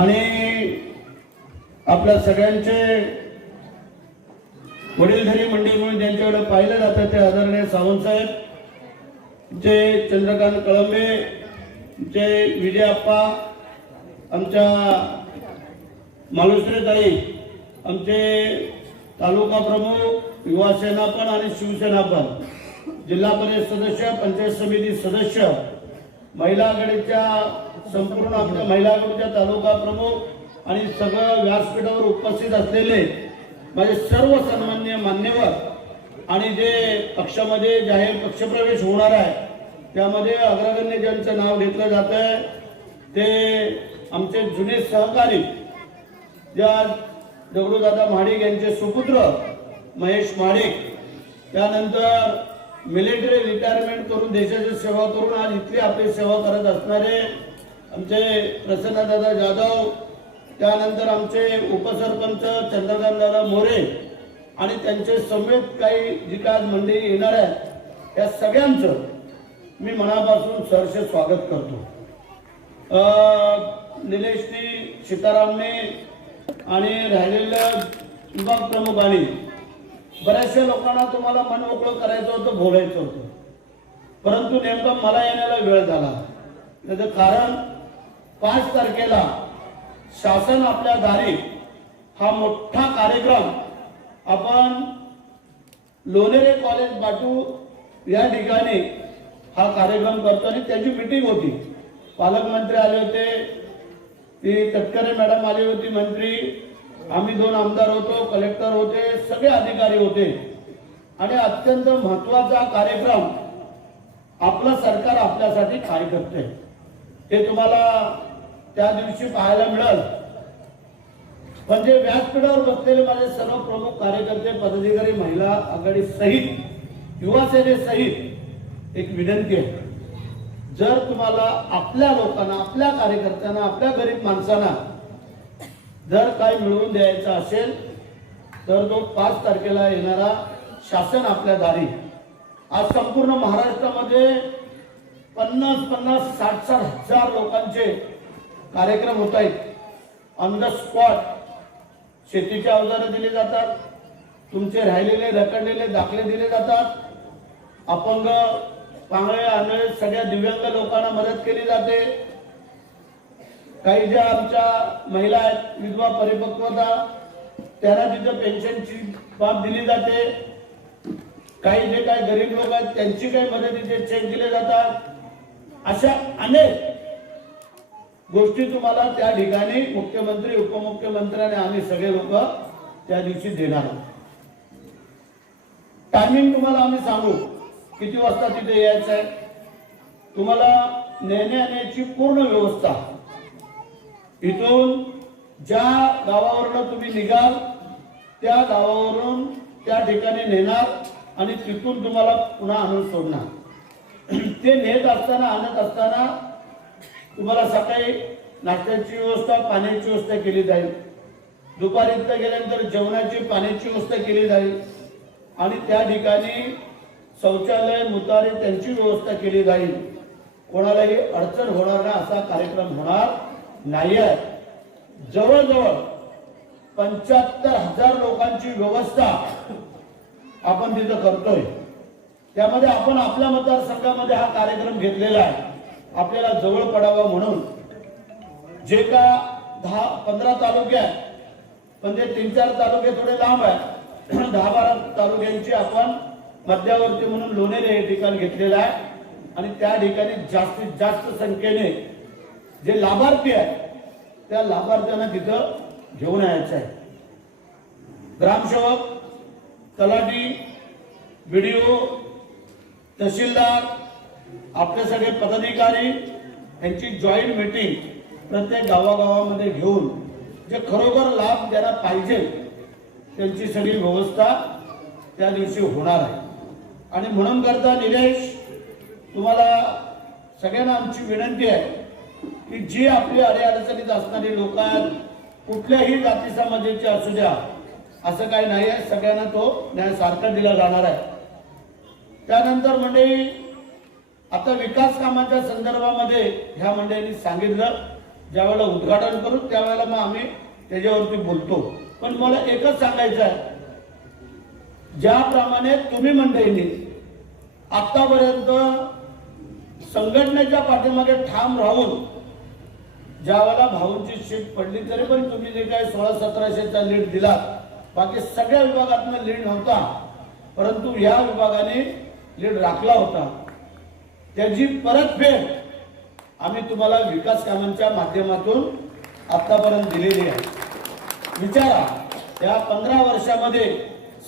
आणि आपल्या सगळ्यांचे वडीलधारी मंडळी म्हणून ज्यांच्याकडे पाहिलं जातं ते आदरणीय सावंतसाहेब जे चंद्रकांत कळंबे जे विजय आप्पा आमच्या मालुसरे ताई आमचे तालुका प्रमुख युवासेना पण आणि शिवसेना पण जिल्हा परिषद सदस्य पंचायत समिती सदस्य महिला आघाडीच्या संपूर्ण आमच्या महिला आघाडीच्या तालुका प्रमुख आणि सगळं व्यासपीठावर उपस्थित असलेले माझे सर्व सन्मान्य मान्यवर आणि जे पक्षामध्ये जाहीर पक्षप्रवेश होणार आहे त्यामध्ये अग्रगण्य ज्यांचं नाव घेतलं जात आहे ते आमचे जुने सहकारी ज्या दगडूदादा महाडिक यांचे सुपुत्र महेश महाडिक त्यानंतर मिलिटरी रिटायरमेंट करून देशाची सेवा करून आज इथली आपली सेवा करत असणारे आमचे प्रसन्नदादा जाधव त्यानंतर आमचे उपसरपंच चंद्रकांतदादा मोरे आणि त्यांचे समेत काही जी काय आज मंडळी येणार आहेत या सगळ्यांचं मी मनापासून सहर्ष स्वागत करतो. अ, निलेशनी सीतारामने आणि राहिलेल्या विभाग प्रमुखांनी बऱ्याचशा लोकांना तुम्हाला मन मोकळं करायचं होतं बोलायचं होतं. परंतु नेमकं मला येण्याला वेळ झाला. त्याचं कारण पाच तारखेला शासन आपल्या दारी हा मोठा कार्यक्रम आपण लोणेरे कॉलेज बाटू या ठिकाणी हा कार्यक्रम करतो आणि त्याची मिटिंग होती. पालकमंत्री आले होते ती तटकरे मॅडम आली होती मंत्री आम्ही दोन आमदार होतो कलेक्टर होते सगळे अधिकारी होते. आणि अत्यंत महत्त्वाचा कार्यक्रम आपलं सरकार आपल्यासाठी काय करते हे तुम्हाला त्या दिवशी पाहायला मिळेल. म्हणजे व्यासपीठावर बसलेले माझे सर्व प्रमुख कार्यकर्ते पदाधिकारी महिला आघाडी सहित युवा सहित एक विनंती आहे. जर तुम्हाला आपल्या लोकांना आपल्या कार्यकर्त्यांना आपल्या गरीब माणसांना जर काही मिळवून द्यायचं असेल तर तो पाच तारखेला येणारा शासन आपल्या दारी. आज संपूर्ण महाराष्ट्रामध्ये पन्नास पन्नास साठ साठ हजार लोकांचे कार्यक्रम होत आहेत. ऑन द स्पॉट शेतीचे अवजारं दिले जातात तुमचे राहिलेले रखडलेले दाखले दिले जातात. अपंग पांगळे आंधळे सगळ्या दिव्यांग लोकांना मदत केली जाते. काही ज्या आमच्या महिला आहेत विधवा परिपक्वता त्यांना तिथं पेन्शनची बाब दिली जाते. काही जे काही गरीब लोक आहेत त्यांची काही मदतीचे चेक दिले जातात. अशा अनेक गोष्टी तुम्हाला त्या ठिकाणी मुख्यमंत्री उपमुख्यमंत्र्याने आम्ही सगळे लोक त्या दिवशी देणार आहोत. टायमिंग तुम्हाला आम्ही सांगू किती वाजता तिथे यायचं आहे. तुम्हाला नेण्या आणण्याची पूर्ण व्यवस्था इथून ज्या गावावरून तुम्ही निघाल त्या गावावरून त्या ठिकाणी नेणार आणि तिथून तुम्हाला पुन्हा आणून सोडणार. ते नेत असताना आणत असताना तुम्हाला सकाळी नाश्त्याची व्यवस्था पाण्याची व्यवस्था केली जाईल. दुपारी इथं गेल्यानंतर जेवणाची पाण्याची व्यवस्था केली जाईल. आणि त्या ठिकाणी शौचालय मुतारे त्यांची व्यवस्था केली जाईल. कोणालाही अडचण होणार नाही असा कार्यक्रम होणार. नाही जवळजवळ पंच्याहत्तर हजार लोकांची व्यवस्था आपण तिथं करतोय. त्यामध्ये आपण आपल्या मतदारसंघामध्ये हा कार्यक्रम घेतलेला आहे. आपल्याला जवळ पडावा म्हणून. जे का दहा पंधरा तालुके आहेत पण ते तीन चार तालुके थोडे लांब आहे दहा बारा तालुक्यांची आपण मध्यावर्ती म्हणून लोणेरे हे ठिकाण घेतलेलं आहे. आणि त्या ठिकाणी जास्तीत जास्त संख्येने जे लाभार्थी आहेत त्या लाभार्थ्यांना तिथं घेऊन यायचं आहे. ग्रामसेवक तलाठी बीडीओ तहसीलदार आपले सगळे पदाधिकारी यांची जॉईंट मीटिंग प्रत्येक गावागावामध्ये घेऊन जे खरोखर लाभ द्यायला पाहिजे त्यांची सगळी व्यवस्था त्या दिवशी होणार आहे. आणि म्हणून करता निलेश तुम्हाला सगळ्यांना आमची विनंती आहे की जी आपली अडीअडचणीत असणारी लोक आहेत कुठल्याही जाती समाजाची असू द्या असं काही नाही आहे. सगळ्यांना तो न्याय सारखा दिला जाणार आहे. त्यानंतर मंडळी आता विकास कामाच्या संदर्भामध्ये ह्या मंडळींनी सांगितलं ज्यावेळेला उद्घाटन करू त्यावेळेला मग आम्ही त्याच्यावरती बोलतो. पण मला एकच सांगायचं आहे. ज्याप्रमाणे तुम्ही मंडळींनी आतापर्यंत संघटनेच्या पाठीमागे ठाम राहून ज्यावेळेला भाऊंची शीट पडली तरी पण तुम्ही जे काही सोळा सतराशेचा लीड दिला बाकी सगळ्या विभागातनं लीड नव्हता परंतु या विभागाने लीड राखला होता. त्याची परतफेड आम्ही तुम्हाला विकास कामांच्या माध्यमातून आतापर्यंत दिलेली आहे. विचारा या पंधरा वर्षामध्ये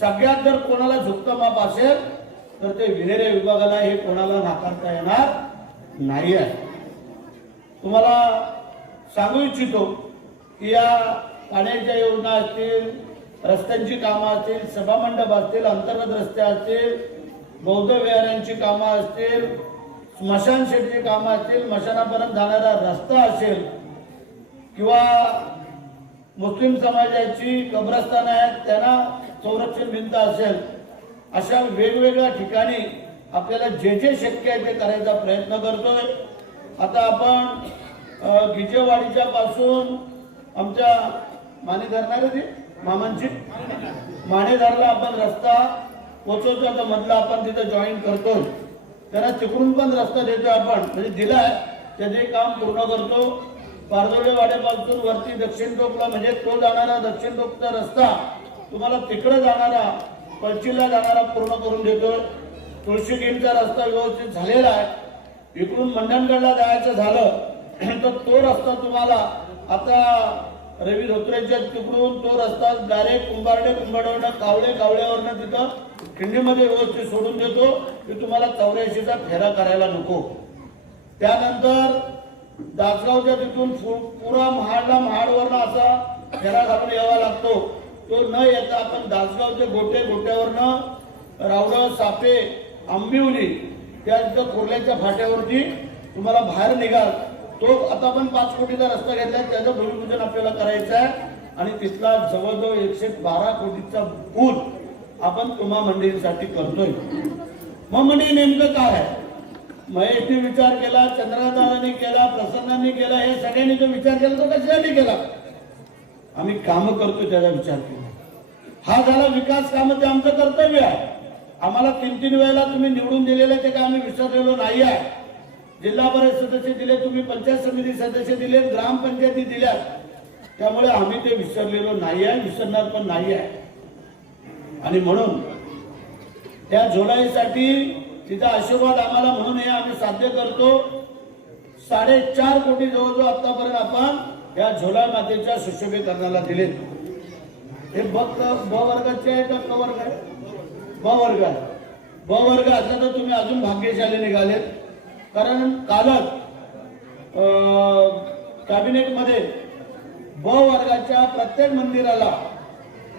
सगळ्यात जर कोणाला झुकतं माप असेल तर ते विनेरे विभागाला हे कोणाला नाकारता येणार नाही आहे. तुम्हाला सांगू इच्छितो की या पाण्याच्या योजना असतील रस्त्यांची कामं असतील सभामंडप असतील अंतर्गत रस्ते असतील बौद्ध विहारांची कामं असतील स्मशान शेडची कामं असतील स्मशानापर्यंत जाणारा रस्ता असेल किंवा मुस्लिम समाजाची कब्रस्थानं आहेत त्यांना संरक्षण भिंत असेल अशा वेगवेगळ्या ठिकाणी आपल्याला जे जे शक्य आहे ते करायचा प्रयत्न करतोय. आता आपण गिजेवाडीच्या पासून आमच्या माने धरणार ते? मामांची? मानेधारला आपण रस्ता. पोचवतो आता मधला आपण तिथं जॉईन करतो त्यांना तिकडून पण रस्ता देतो आपण. म्हणजे दिलाय. त्याचे काम पूर्ण करतो. पारदोळे वाड्यापासून वरती दक्षिण टोकला म्हणजे तो जाणारा दक्षिण टोकचा रस्ता तुम्हाला तिकडे जाणारा पळशीला जाणारा पूर्ण करून देतोय. तुळशीगेटचा रस्ता व्यवस्थित झालेला आहे. इकडून मंडणगडला जायचं झालं तर तो रस्ता तुम्हाला आता रवी धोत्रेच्या तिकडून तो रस्ता डायरेक्ट कुंभारडे कुंभारवरनं कावळे कावळ्यावरनं तिथं खिंडीमध्ये व्यवस्थित सोडून देतो. की तुम्हाला चौऱ्याऐंशीचा फेरा करायला नको. त्यानंतर दासगावच्या तिथून पुरा महाडला महाडवरनं असा फेरा घालून यावा लागतो. तो न येता आपण दासगावचे गोटे गोट्यावरनं रावडं सापे आंबिवली त्या तिथं कोर्ल्याच्या फाट्यावरती तुम्हाला बाहेर निघाल. तो आता आपण पाच कोटीचा रस्ता घेतलाय त्याचं भूमिपूजन आपल्याला करायचं आहे. आणि तिथला जवळजवळ एकशे बारा कोटीचा पूल आपण तुम्हा मंडळींसाठी करतोय. मग मंडळी नेमकं काय आहे? महेशने विचार केला चंद्रकांतांनी केला प्रसन्नाने केला हे सगळ्यांनी जो विचार केला तो कशासाठी केला? आम्ही काम करतो त्याचा विचार केला. हा झाला विकास काम ते आमचं कर्तव्य आहे. आम्हाला तीन तीन वेळेला तुम्ही निवडून दिलेले ते काय आम्ही विसरलेलो नाही आहे जिल्हा परिषद सदस्य दिले तुम्ही पंचायत समिती सदस्य दिले ग्रामपंचायती दिल्या त्यामुळे आम्ही ते विसरलेलो नाही आहे विसरणार पण नाही आहे आणि म्हणून त्या झोडाईसाठी तिचा आशीर्वाद आम्हाला म्हणून हे आम्ही साध्य करतो. साडेचार कोटी जवळजवळ आतापर्यंत आपण या झोला मातेच्या सुशोभीकरणाला दिले हे फक्त ब वर्गाचे आहे का क वर्ग आहे ब वर्ग आहे. ब वर्ग असला तर तुम्ही अजून भाग्यशाली निघालेत. कारण कालच कॅबिनेटमध्ये ब वर्गाच्या प्रत्येक मंदिराला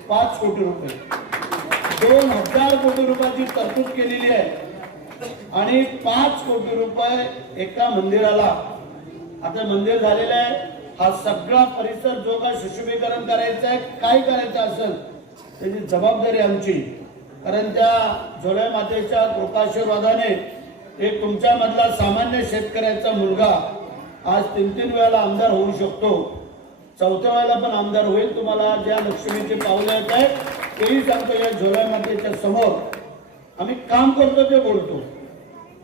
पाच कोटी रुपये. दोन हजार कोटी रुपयाची तरतूद केलेली आहे. आणि पाच कोटी रुपये एका मंदिराला. आता मंदिर झालेलं आहे. हा सगळा परिसर जो काय सुशोभीकरण करायचं आहे काय करायचं असेल त्याची जबाबदारी आमची. कारण त्या झोळ्या मातेच्या कृपाशीर्वादाने एक तुमच्यामधला सामान्य शेतकऱ्याचा मुलगा आज तीन तीन वेळाला आमदार होऊ शकतो. चौथ्या वेळेला पण आमदार होईल तुम्हाला ज्या लक्ष्मीचे पावलं येत आहेत तेही सांगतो या झोळ्या मातेच्या समोर. आम्ही काम करतो ते बोलतो.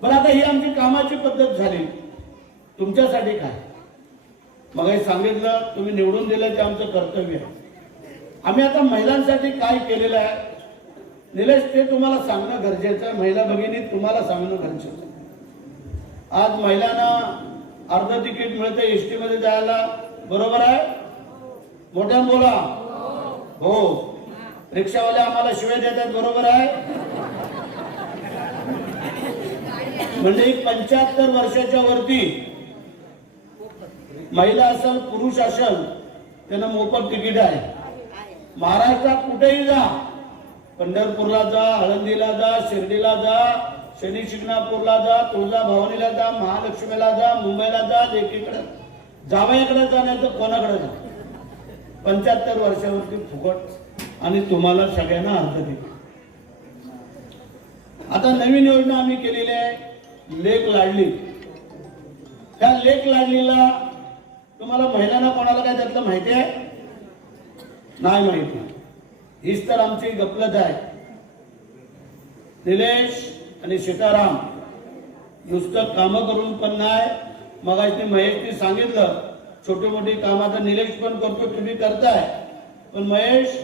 बरं आता ही आमची कामाची पद्धत झाली. तुमच्यासाठी काय? मग हे सांगितलं तुम्ही निवडून दिलं ते आमचं कर्तव्य आहे. आम्ही आता महिलांसाठी काय केलेलं आहे? निलेश ते तुम्हाला सांगणं गरजेचं आहे. महिला भगिनी तुम्हाला सांगणं गरजेचं आहे. आज महिलांना अर्ध तिकीट मिळतं एस टी मध्ये जायला. बरोबर आहे? मोठ्या बोला. हो. रिक्षावाले आम्हाला शिवाय देतात बरोबर आहे? म्हणजे पंच्याहत्तर वर्षाच्या वरती महिला असेल पुरुष असेल त्यांना मोफत तिकीट आहे. महाराष्ट्रात कुठेही जा. पंढरपूरला जा आळंदीला जा शिर्डीला जा शनी शिंगणापूरला जा तुळजाभवानीला जा महालक्ष्मीला जा मुंबईला जा एकीकडे जावयाकडे जा नाही तर कोणाकडे जा? पंच्याहत्तर वर्षावरती फुकट. आणि तुम्हाला सगळ्यांना अर्थ दे. आता नवीन योजना आम्ही केलेली आहे लेख लाडली. त्या लेख लाडलीला तुम्हाला महिलांना कोणाला काय त्यातलं माहिती आहे? नाही माहिती. हीच तर आमची गपलत आहे. निलेश आणि सीताराम नुसतं कामं करून पण नाही. मग महेशने सांगितलं छोटी मोठी कामं आता निलेश पण करतो तुम्ही करताय. पण महेश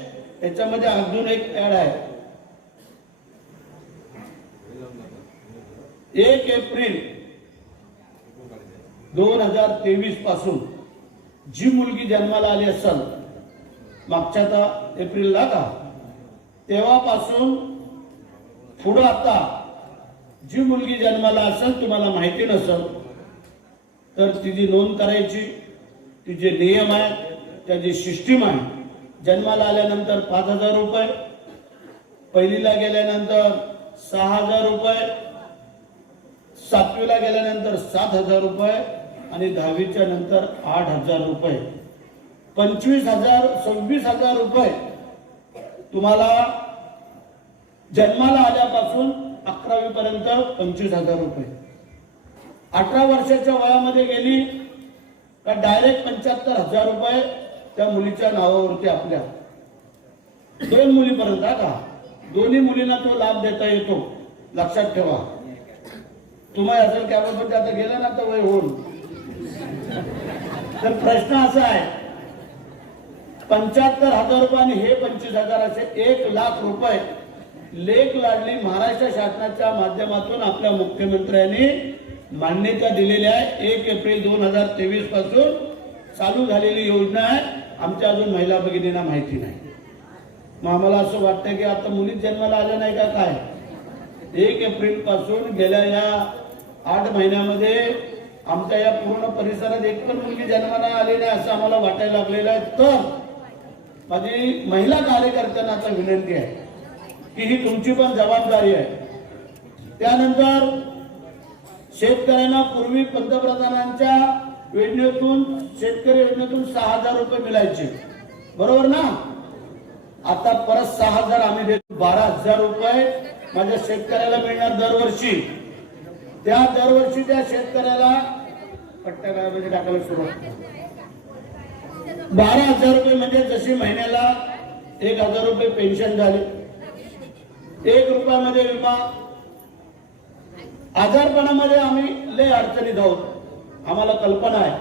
याच्यामध्ये अजून एक ऍड आहे. एक एप्रिल दोन हजार तेवीसपासून जी मुलगी जन्माला आली असेल मागच्या आता एप्रिलला का? तेव्हापासून पुढं आता जी मुलगी जन्माला असेल तुम्हाला माहिती नसेल तर तिची नोंद करायची. तिचे नियम आहेत त्याची सिस्टीम आहे. जन्माला आल्यानंतर पाच हजार रुपये पहिलीला गेल्यानंतर सहा हजार रुपये सातवीला गेल्यानंतर सात हजार रुपये आणि दहावीच्या नंतर आठ हजार रुपये. पंचवीस हजार सव्वीस हजार रुपये तुम्हाला जन्माला आल्यापासून अकरावी पर्यंत पंचवीस हजार रुपये. अठरा वर्षाच्या वयामध्ये गेली का डायरेक्ट पंच्याहत्तर हजार रुपये त्या मुलीच्या नावावरती आपल्या. दोन मुलीपर्यंत का? दोन्ही मुलींना तो लाभ देता येतो. लक्षात ठेवा. तुम्हाला असेल कॅबल आता गेलं ना तर वय होऊन. तर प्रश्न असा आहे पंच्याहत्तर हजार रुपये आणि हे पंचवीस हजार असे एक लाख रुपये लेख लाडली महाराष्ट्र शासनाच्या माध्यमातून आपल्या मुख्यमंत्र्यांनी मान्यता दिलेली आहे. एक एप्रिल दोन हजार तेवीसपासून चालू झालेली योजना आहे. आमच्या अजून महिला भगिनींना माहिती नाही. मग आम्हाला असं वाटतं की आता मुलीच जन्माला आल्या नाही का काय? एक एप्रिलपासून गेल्या या आठ महिन्यामध्ये आमच्या या पूर्ण परिसरात एक पण मुलगी जन्माला आली नाही असं आम्हाला वाटायला लागलेलं आहे. तर माझी महिला कार्यकर्त्यांना आता विनंती आहे की ही तुमची पण जबाबदारी आहे. त्यानंतर शेतकऱ्यांना पूर्वी पंतप्रधानांच्या योजनेतून शेतकरी योजनेतून सहा हजार रुपये मिळायचे. बरोबर ना? आता परत सहा हजार आम्ही देतो. बारा हजार रुपये माझ्या शेतकऱ्याला मिळणार दरवर्षी. त्या दरवर्षी त्या शेतकऱ्याला पट्ट्या टाकायला सुरुवात. बारा हजार रुपये म्हणजे जशी महिन्याला एक हजार रुपये पेन्शन झाली. एक रुपयामध्ये विमा. आजारपणामध्ये आम्ही लय अडचणीत आहोत. आम्हाला कल्पना आहे.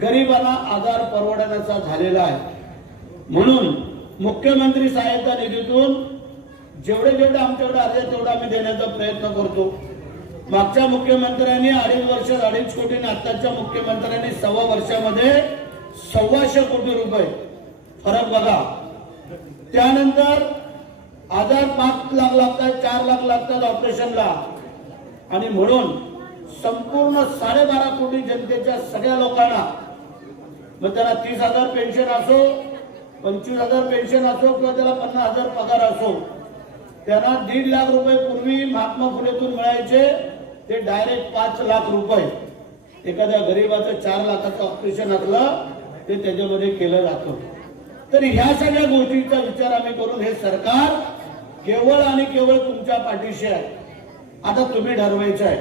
गरिबाला आजार परवडण्याचा झालेला आहे. म्हणून मुख्यमंत्री सहायता निधीतून जेवढे जेवढे आमच्याकडे आले तेवढं आम्ही देण्याचा प्रयत्न करतो. मागच्या मुख्यमंत्र्यांनी अडीच वर्षात अडीच कोटी आणि आताच्या मुख्यमंत्र्यांनी सव्वा वर्षामध्ये सव्वाशे कोटी रुपये. फरक बघा. त्यानंतर आजार पाच लाख लागतात चार लाख लागतात ऑपरेशनला. आणि म्हणून संपूर्ण साडेबारा कोटी जनतेच्या सगळ्या लोकांना मग त्याला तीस हजार पेन्शन असो पंचवीस हजार पेन्शन असो किंवा त्याला पन्नास हजार पगार असो त्यांना दीड लाख रुपये पूर्वी महात्मा फुलेतून मिळायचे ते डायरेक्ट पाच लाख रुपये. एखाद्या गरीबाचं चार लाखाचं ऑपरेशन असलं ते त्याच्यामध्ये केलं जातं. तर ह्या सगळ्या गोष्टीचा विचार आम्ही करून हे सरकार केवळ आणि केवळ तुमच्या पाठीशी आहे. आता तुम्ही ठरवायचं आहे.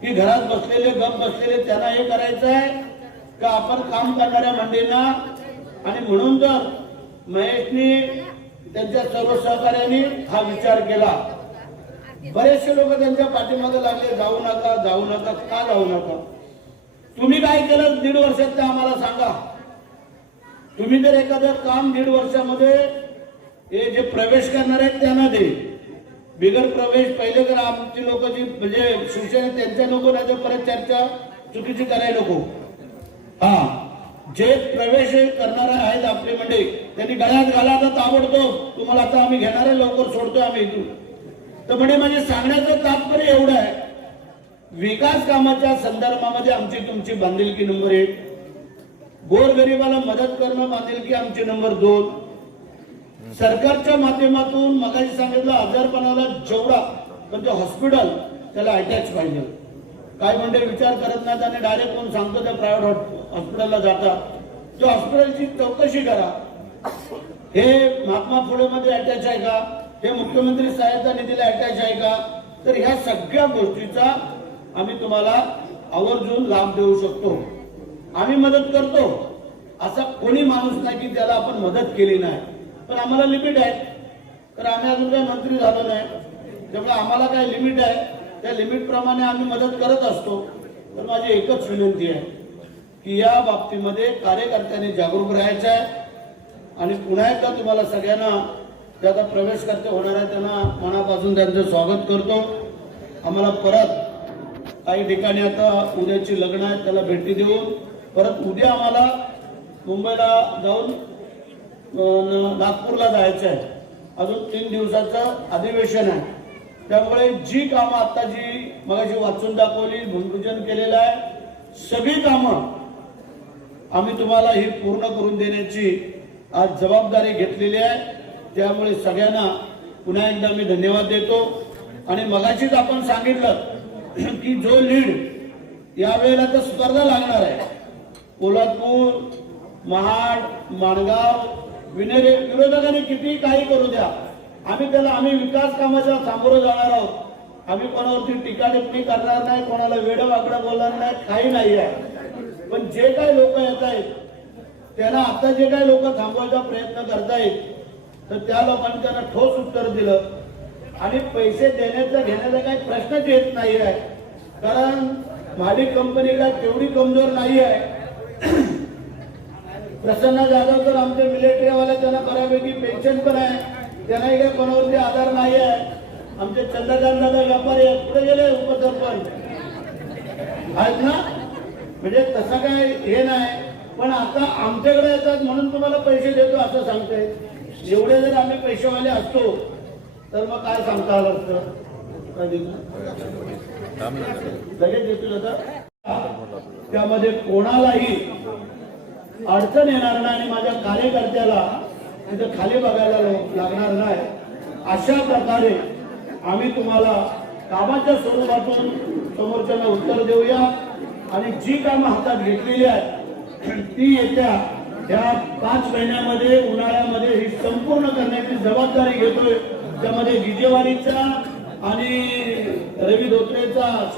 की घरात बसलेले गप बसलेले त्यांना हे करायचं आहे का आपण काम करणाऱ्या मंडळींना? आणि म्हणून तर महेशनी त्यांच्या सर्व सहकार्यांनी हा विचार केला. बरेचसे लोक त्यांच्या पाठीमागे लागले जाऊ नका जाऊ नका का जाऊ नका? तुम्ही काय केलं? दीड वर्षात ते आम्हाला सांगा. तुम्ही जर एखादं काम दीड वर्षामध्ये हे जे प्रवेश करणार आहेत त्यांना दे. बिगर प्रवेश पहिले तर आमची लोक जी म्हणजे शिवसेना त्यांच्या लोक नाही परत चर्चा चुकीची करायला नको. हा. जे प्रवेश करणारे आहेत आपले म्हणजे त्यांनी गळ्यात घाला तर ताबडतोब तुम्हाला आता आम्ही घेणार आहे लवकर सोडतोय आम्ही इथून. तर म्हणजे म्हणजे सांगण्याचं तात्पर्य एवढं आहे विकास कामाच्या संदर्भामध्ये आमची तुमची बांधिलकी नंबर एक. गोरगरिबाला मदत करणं बांधिलकी आमची नंबर दोन. सरकारच्या माध्यमातून मगाशी सांगितलं आजारपणाला जेवढा पण ते हॉस्पिटल त्याला अटॅच पाहिजे. काय म्हणजे विचार करत नाहीत आणि डायरेक्ट कोण सांगतो त्या प्रायव्हेट हॉस्पिटलला जातात. तो हॉस्पिटलची चौकशी करा. हे महात्मा फुले मध्ये अटॅच आहे का? हे मुख्यमंत्री सहायता निधीला अटॅच आहे का? तर ह्या सगळ्या गोष्टीचा आम्ही तुम्हाला आवर्जून लाभ देऊ शकतो. आम्ही मदत करतो. असा कोणी माणूस नाही की त्याला आपण मदत केली नाही. पण आम्हाला लिमिट आहे. तर आम्ही अजून काही मंत्री झालो नाही. त्यामुळे आम्हाला काय लिमिट आहे. त्या लिमिटप्रमाणे आम्ही मदत करत असतो. तर माझी एकच विनंती आहे की या बाबतीमध्ये कार्यकर्त्यांनी जागरूक राहायचं आहे. आणि पुन्हा एकदा तुम्हाला सगळ्यांना जे आता प्रवेश करते होणार आहे त्यांना मनापासून त्यांचं स्वागत करतो. आम्हाला परत काही ठिकाणी आता उद्याची लग्न आहेत त्याला भेटी देऊन परत उद्या आम्हाला मुंबईला जाऊन नागपूरला जायचं आहे. अजून तीन दिवसाचं अधिवेशन आहे. त्यामुळे जी कामं आता जी मगाशी वाचून दाखवली भूमिपूजन केलेलं आहे सगळी कामं आम्ही तुम्हाला ही पूर्ण करून देण्याची आज जबाबदारी घेतलेली आहे. त्यामुळे सगळ्यांना पुन्हा एकदा मी धन्यवाद देतो. आणि मगाशीच आपण सांगितलं की जो लीड यावेळेला तर स्पर्धा लागणार आहे. कोल्हापूर महाड माणगाव विनेरे विरोधकांनी किती काही करू द्या आम्ही त्याला आम्ही विकास कामाच्या सामोरं जाणार आहोत. आम्ही कोणावरती टीका टिप्पणी करणार नाही कोणाला वेड वाकडं बोलणार नाही काही नाही आहे. पण जे काही लोक येत आहेत त्यांना आता जे काही लोक थांबवायचा प्रयत्न करतायत तर त्या लोकांनी त्यांना ठोस उत्तर दिलं. आणि पैसे देण्याचा घेण्याचा काही प्रश्नच येत नाही आहे कारण मालिक कंपनी काय तेवढी कमजोर नाही आहे प्रसन्न जाधव तर आमचे मिलिटरीवाले त्यांना बऱ्यापैकी पेन्शन पण आहे. त्यांनाही काही कोणावरती आधार नाही आहे आमचे चंद्रकांत दादा व्यापारी आहेत. कुठे गेले उपसरपंच? आहेत ना? म्हणजे तसं काय हे नाही. पण आता आमच्याकडे येतात म्हणून तुम्हाला पैसे देतो असं सांगते एवढे जर आम्ही पैसेवाले असतो तर मग काय सांगता आलं असतं? काय लगेच देतील आता? त्यामध्ये कोणालाही अडचण येणार नाही आणि माझ्या कार्यकर्त्याला तिथं खाली बघायला लागणार नाही. अशा प्रकारे आम्ही तुम्हाला कामाच्या स्वरूपातून समोरच्याला उत्तर देऊया आणि जी कामं हातात घेतलेली आहेत ती येत्या या पाच महिन्यामध्ये उन्हाळ्यामध्ये ही संपूर्ण करण्याची जबाबदारी घेतोय. त्यामध्ये विजेवाडीचा आणि रवी धोत्रेचा